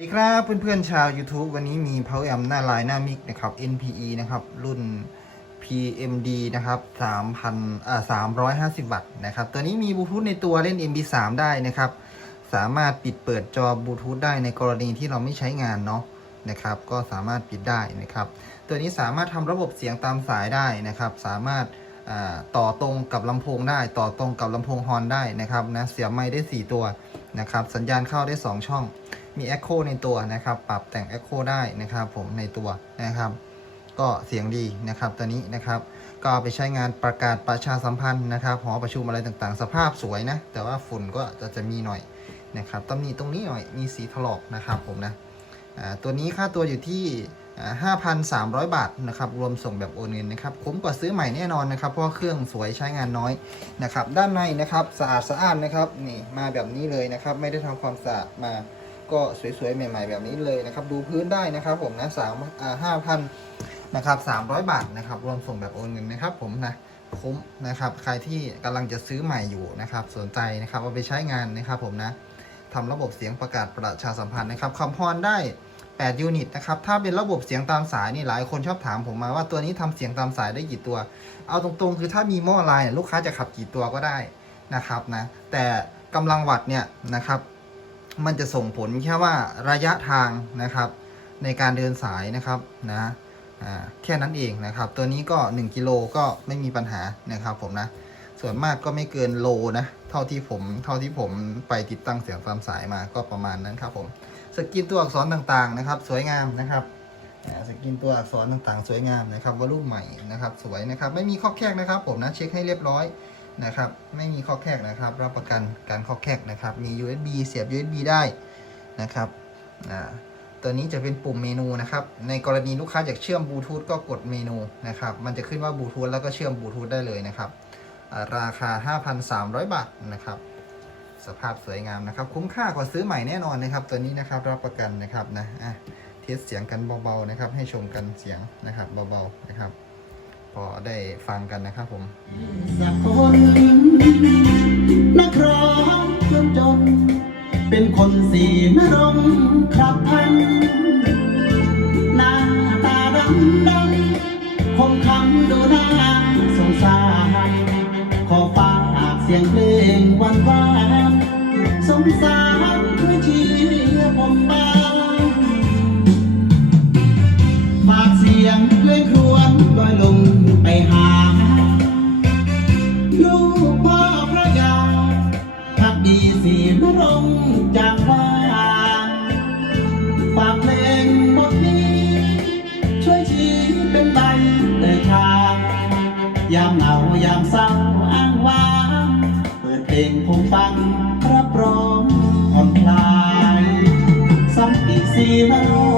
สวัสดีครับเพื่อนๆชาว YouTube วันนี้มี Power Amp หน้าลายหน้ามิกนะครับ NPE นะครับ รุ่น PMD นะครับ3,000อ่า350 วัตต์นะครับ ตัวนี้มีบลูทูธในตัวเล่น MP3 ได้นะครับ สามารถปิดเปิดจอบลูทูธได้ในกรณีที่เราไม่ใช้งานเนาะนะครับ ก็สามารถปิดได้นะครับ ตัวนี้สามารถทำระบบเสียงตามสายได้นะครับ สามารถอ่าต่อตรงกับลำโพงได้ ต่อตรงกับลำโพงฮอนได้นะครับนะเสียบไมค์ได้ 4 ตัวนะครับ สัญญาณเข้าได้ 2 ช่อง มี Echo ในตัวนะครับ ปรับแต่ง Echo ได้นะครับ ผมในตัวนะครับ ก็เสียงดีนะครับตัวนี้นะครับ ก็ไปใช้งานประกาศประชาสัมพันธ์นะครับหอประชุมอะไรต่างๆ สภาพสวยนะ แต่ว่าฝุ่นก็จะจะมีหน่อยนะครับตำหนิตรงนี้หน่อยมีสีถลอกนะครับผมนะตัวนี้ค่าตัวอยู่ที่อ่า5,300 บาทนะครับรวมส่งแบบโอนเงินนะครับคุ้มกว่าซื้อใหม่แน่นอนนะครับ เพราะเครื่องสวยใช้งานน้อยนะครับ ด้านในนะครับสะอาดสะอ้านนะครับนี่มาแบบนี้เลยนะครับ ไม่ได้ทำความสะอาดมา ก็สวยๆ ใหม่ ๆ แบบนี้เลยนะครับ ดูพื้นได้นะครับผมนะสามอ่าห้าพันนะครับสามร้อยบาทนะครับรวมส่งแบบโอนเงินนะครับ ผมนะคุ้มนะครับ ใครที่กำลังจะซื้อใหม่อยู่นะครับ สนใจนะครับเอาไปใช้งานนะครับผมนะทำระบบเสียงประกาศประชาสัมพันธ์นะครับคำพรได้8ยูนิตนะครับ ถ้าเป็นระบบเสียงตามสายนี่หลายคนชอบถามผมมาว่าตัวนี้ทำเสียงตามสายได้กี่ตัว เอาตรงๆ คือถ้ามีหม้อลายเนี่ยลูกค้าจะขับกี่ตัวก็ได้นะครับนะ แต่กำลังวัตต์เนี่ยนะครับ มันจะส่งผลแค่ว่าระยะทางนะครับ ในการเดินสายนะครับนะแค่นั้นเองนะครับ ตัวนี้ก็ 1กิโลก็ไม่มีปัญหานะครับผมนะ ส่วนมากก็ไม่เกินโลนะ เท่าที่ผมเท่าที่ผมไปติดตั้งเสียงตามสายมาก็ประมาณนั้นครับผมสกินตัวอักษรต่างๆนะครับ สวยงามนะครับสกินตัวอักษรต่างๆ สวยงามนะครับวอลลุ่มใหม่นะครับ สวยนะครับ ไม่มีข้อแคกนะครับ ผมนะเช็คให้เรียบร้อย นะครับ ไม่มีข้อแคกนะครับ รับประกันการข้อแคกนะครับ มี USB เสียบ USB ได้นะครับตัวนี้จะเป็นปุ่มเมนูนะครับ ในกรณีลูกค้าอยากเชื่อมบลูทูธก็กดเมนูนะครับ มันจะขึ้นว่าบลูทูธแล้วก็เชื่อมบลูทูธได้เลยนะครับอ่าราคา 5,300 บาทนะครับ สภาพสวยงามนะครับ คุ้มค่ากว่าซื้อใหม่แน่นอนนะครับ ตัวนี้นะครับรับประกันนะครับนะเทสเสียงกันเบาๆนะครับ ให้ชมกันเสียงนะครับเบาๆนะครับ พอได้ฟังกันนะครับผมสักคนนักร้องจนจน เป็นคนสีนรงครับท่านหน้าตาดำดำคงคำดูน่าสงสารขอฝากเสียงเพลงวานวานสงสารช่วยเชียร์ผมบ้างฝากเสียงเพลงครวญลอยลง พ่อพระยาพักดีสีนรงค์จากบ้านฝากเพลงบทนี้ ช่วยชี้เป็นใบเดิทางยามเหงายามเศร้าอ้างว้างเปิดเพลงผมฟังรับรองผ่อนคลายซ้ำอีกสีนรง